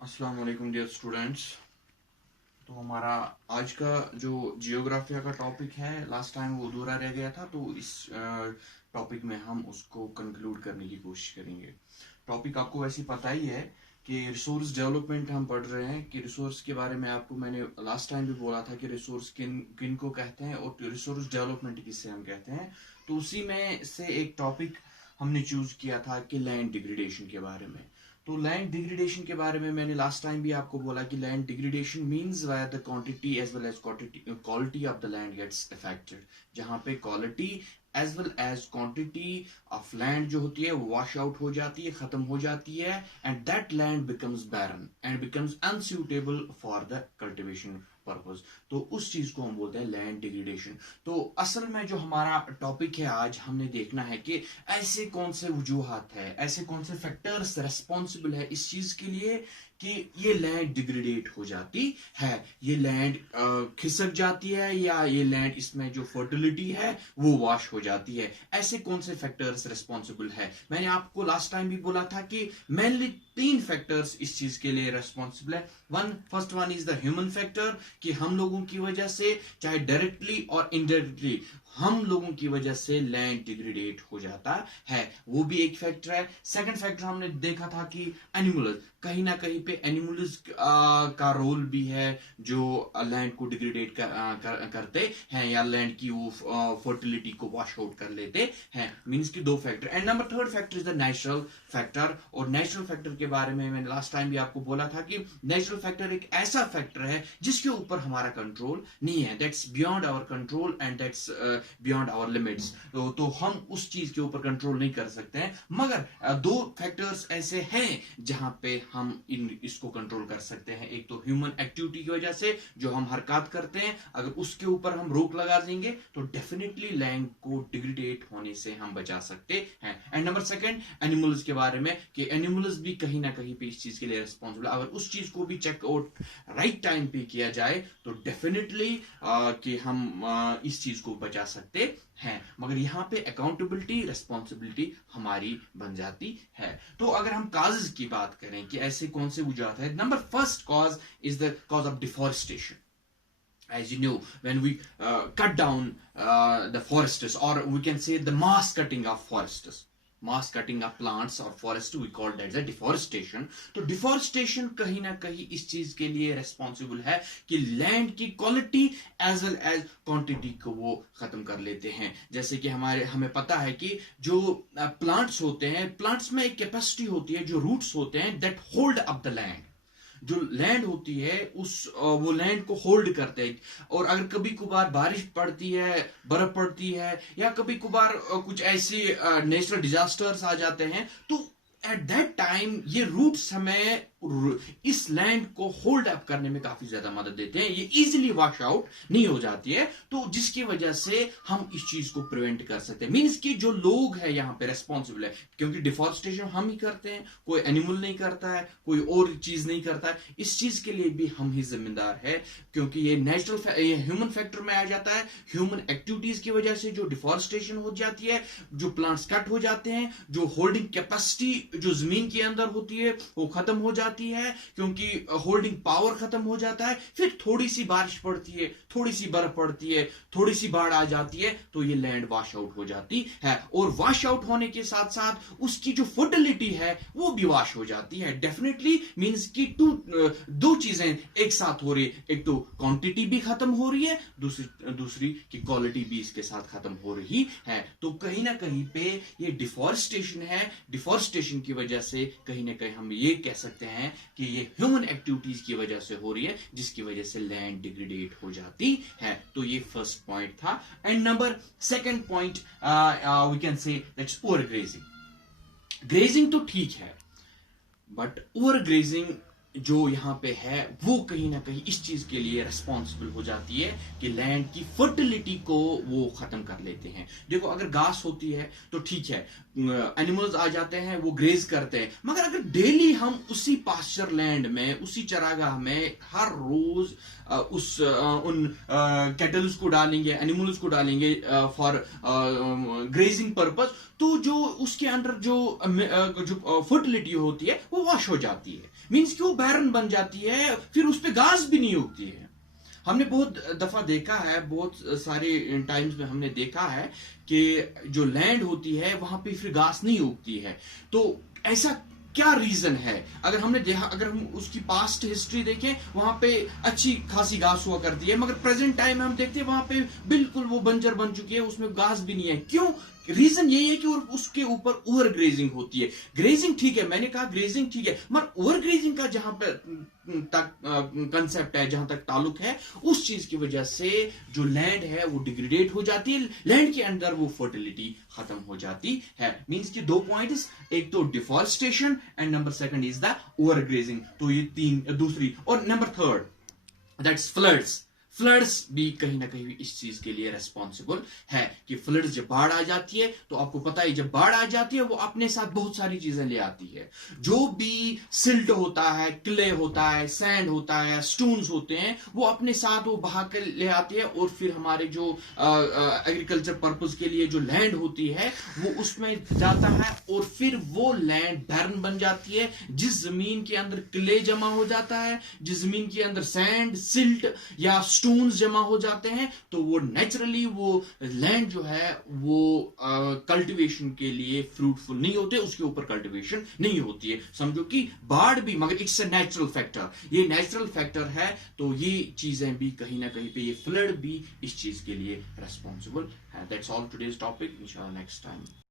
अस्सलाम वालेकुम dear students. तो हमारा आज का जो जियोग्राफिया का टॉपिक है, लास्ट टाइम वो अधूरा रह गया था, तो इस टॉपिक में हम उसको कंक्लूड करने की कोशिश करेंगे। टॉपिक आपको वैसे पता ही है कि रिसोर्स डेवलपमेंट हम पढ़ रहे हैं। कि रिसोर्स के बारे में आपको मैंने लास्ट टाइम भी बोला था कि रिसोर्स किन किन को कहते हैं और रिसोर्स डेवलपमेंट किससे हम कहते हैं। तो उसी में से एक टॉपिक हमने चूज किया था कि लैंड डिग्रेडेशन के बारे में। तो लैंड डिग्रेडेशन के बारे में मैंने लास्ट टाइम भी आपको बोला कि land degradation means where the quantity as well as quality of the land gets affected, जहां पे quality as well as quantity of land जो होती है वो वॉश आउट हो जाती है, खत्म हो जाती है, and that land becomes barren and becomes unsuitable for the cultivation purpose. तो उस चीज को हम बोलते हैं लैंड डिग्रेडेशन। तो असल में जो हमारा टॉपिक है आज, हमने देखना है कि ऐसे कौन से वजूहात है, ऐसे कौन से फैक्टर्स रेस्पॉन्सिबल है इस चीज के लिए कि ये लैंड डिग्रेडेट हो जाती है, ये लैंड खिसक जाती है, या ये लैंड इसमें जो फर्टिलिटी है वो वॉश हो जाती है। ऐसे कौन से फैक्टर्स रेस्पॉन्सिबल है। मैंने आपको लास्ट टाइम भी बोला था कि मेनली 3 फैक्टर्स इस चीज के लिए रेस्पॉन्सिबल है। First one is the human factor, कि हम लोगों की वजह से, चाहे डायरेक्टली और इनडायरेक्टली, हम लोगों की वजह से लैंड डिग्रेडेट हो जाता है, वो भी एक फैक्टर है। सेकंड फैक्टर हमने देखा था कि एनिमल्स, कहीं ना कहीं पे एनिमल्स का रोल भी है जो लैंड को डिग्रेडेट करते हैं, या लैंड की वो फर्टिलिटी को वॉश आउट कर लेते हैं। मींस कि 2 factor. And number third factor is the natural factor. और नेचुरल फैक्टर के बारे में मैंने लास्ट टाइम भी आपको बोला था कि नेचुरल फैक्टर एक ऐसा फैक्टर है जिसके ऊपर हमारा कंट्रोल नहीं है, that's beyond our control and that's beyond our limits. तो हम उस चीज के ऊपर कंट्रोल नहीं कर सकते हैं, मगर 2 फैक्टर्स ऐसे हैं जहां पे हम इसको कंट्रोल कर सकते हैं। एक तो ह्यूमन एक्टिविटी की वजह से जो हम हरकत करते हैं, अगर उसके ऊपर हम रोक लगा देंगे तो डेफिनेटली लैंड को डिग्रेडेट होने से हम बचा सकते हैं। एंड नंबर सेकंड एनिमल्स के बारे में, कि एनिमल्स भी कहीं ना कहीं पे इस चीज के लिए रिस्पॉन्सिबल। अगर उस चीज को भी चेक आउट राइट टाइम पे किया जाए तो डेफिनेटली कि हम इस चीज को बचा सकते हैं। मगर यहाँ पे अकाउंटेबिलिटी, रिस्पॉन्सिबिलिटी हमारी बन जाती है। तो अगर हम काजेस की बात करें कि ऐसे कौन से वजूहत है, number first cause is the cause of deforestation. As you know, when we cut down the forests, or we can say the mass cutting of forests, mass cutting of plants or forest, we call that the deforestation. तो deforestation कहीं ना कहीं इस चीज के लिए responsible है कि लैंड की quality as well as quantity को वो खत्म कर लेते हैं। जैसे कि हमें पता है कि जो प्लांट्स होते हैं, प्लांट्स में एक कैपेसिटी होती है, जो रूट्स होते हैं that hold up the land. जो लैंड होती है उस वो लैंड को होल्ड करते हैं। और अगर कभी कभार बारिश पड़ती है, बर्फ पड़ती है, या कभी कभार कुछ ऐसे नेचुरल डिजास्टर्स आ जाते हैं, तो एट दैट टाइम ये रूट्स हमें इस लैंड को होल्ड अप करने में काफी ज्यादा मदद देते हैं। ये इजीली वॉश आउट नहीं हो जाती है, तो जिसकी वजह से हम इस चीज को प्रिवेंट कर सकते हैं। मींस कि जो लोग है यहाँ पे रेस्पॉन्सिबल है, क्योंकि डिफॉरेस्टेशन हम ही करते हैं, कोई एनिमल नहीं करता है, कोई और चीज नहीं करता है। इस चीज के लिए भी हम ही जिम्मेदार है, क्योंकि ये नेचुरल ह्यूमन फैक्टर में आ जाता है। ह्यूमन एक्टिविटीज की वजह से जो डिफॉरेस्टेशन हो जाती है, जो प्लांट्स कट हो जाते हैं, जो होल्डिंग कैपेसिटी जो जमीन के अंदर होती है वो खत्म हो जाती है, क्योंकि होल्डिंग पावर खत्म हो जाता है। फिर थोड़ी सी बारिश पड़ती है, थोड़ी सी बर्फ पड़ती है, थोड़ी सी बाढ़ आ जाती है, तो ये लैंड वॉश आउट हो जाती है। और वॉश आउट होने के साथ साथ उसकी जो फर्टिलिटी है वो भी वॉश हो जाती है। डेफिनेटली मींस कि 2 चीजें एक साथ हो रही है, एक तो क्वांटिटी भी खत्म हो रही है, दूसरी की क्वालिटी भी इसके साथ खत्म हो रही है। तो कहीं ना कहीं पे ये डिफॉरेस्टेशन है। डिफॉरेस्टेशन की वजह से कहीं ना कहीं हम ये कह सकते हैं कि ये ह्यूमन एक्टिविटीज की वजह से हो रही है, जिसकी वजह से लैंड डिग्रेडेट हो जाती है। तो ये फर्स्ट पॉइंट था। And number second point we can say that's over grazing. Grazing तो ठीक है, बट ओवर ग्रेजिंग जो यहाँ पे है वो कहीं ना कहीं इस चीज के लिए रिस्पॉन्सिबल हो जाती है कि लैंड की फर्टिलिटी को वो खत्म कर लेते हैं। देखो, अगर घास होती है तो ठीक है, एनिमल्स आ जाते हैं, वो ग्रेज करते हैं, मगर अगर डेली हम उसी पास्चर लैंड में, उसी चरागाह में हर रोज उन कैटल्स को डालेंगे, एनिमल्स को डालेंगे फॉर ग्रेजिंग पर्पस, तो जो उसके अंदर जो फर्टिलिटी होती है वो वॉश हो जाती है, मींस कि वो बैरन बन जाती है, फिर उस पर घास भी नहीं उगती है। हमने बहुत दफा देखा है, बहुत सारे टाइम्स में हमने देखा है कि जो लैंड होती है वहां पे फिर घास नहीं उगती है। तो ऐसा क्या रीजन है? अगर हम उसकी पास्ट हिस्ट्री देखें, वहां पे अच्छी खासी घास हुआ करती है, मगर प्रेजेंट टाइम में हम देखते हैं वहां पे बिल्कुल वो बंजर बन चुकी है, उसमें घास भी नहीं है। क्यों? रीजन यही है कि उसके ऊपर ओवर ग्रेजिंग होती है। ग्रेजिंग ठीक है, मैंने कहा ग्रेजिंग ठीक है, मगर ओवर ग्रेजिंग का जहां पर तक कंसेप्ट है, जहां तक ताल्लुक है, उस चीज की वजह से जो लैंड है वो डिग्रेडेट हो जाती है, लैंड के अंदर वो फर्टिलिटी खत्म हो जाती है। मींस कि 2 पॉइंट्स, एक तो deforestation and number second is the over grazing. तो ये तीन दूसरी, और number third that's floods. Floods भी कहीं ना कहीं इस चीज के लिए रेस्पॉन्सिबल है कि फ्लड्स जब बाढ़ आ जाती है, तो आपको पता है जब बाढ़ आ जाती है वो अपने साथ बहुत सारी चीजें ले आती है। जो भी सिल्ट होता है, क्ले होता है, सैंड होता है, स्टोन्स होते हैं, वो अपने साथ वो बहा के ले आती है, और फिर हमारे जो एग्रीकल्चर पर्पज के लिए जो लैंड होती है वो उसमें जाता है, और फिर वो लैंड बैरन बन जाती है। जिस जमीन के अंदर क्ले जमा हो जाता है, जिस जमीन के अंदर सैंड, सिल्ट या स्टोन्स जमा हो जाते हैं, तो वो नेचुरली वो लैंड जो है वो कल्टीवेशन के लिए फ्रूटफुल नहीं होते, उसके ऊपर कल्टीवेशन नहीं होती है। समझो कि बाढ़ भी, मगर इट्स अ नेचुरल फैक्टर, ये नेचुरल फैक्टर है। तो ये चीजें भी कहीं ना कहीं पे, ये फ्लड भी इस चीज के लिए रेस्पॉन्सिबल है। दैट्स ऑल टुडेज टॉपिक, इंशाल्लाह नेक्स्ट टाइम।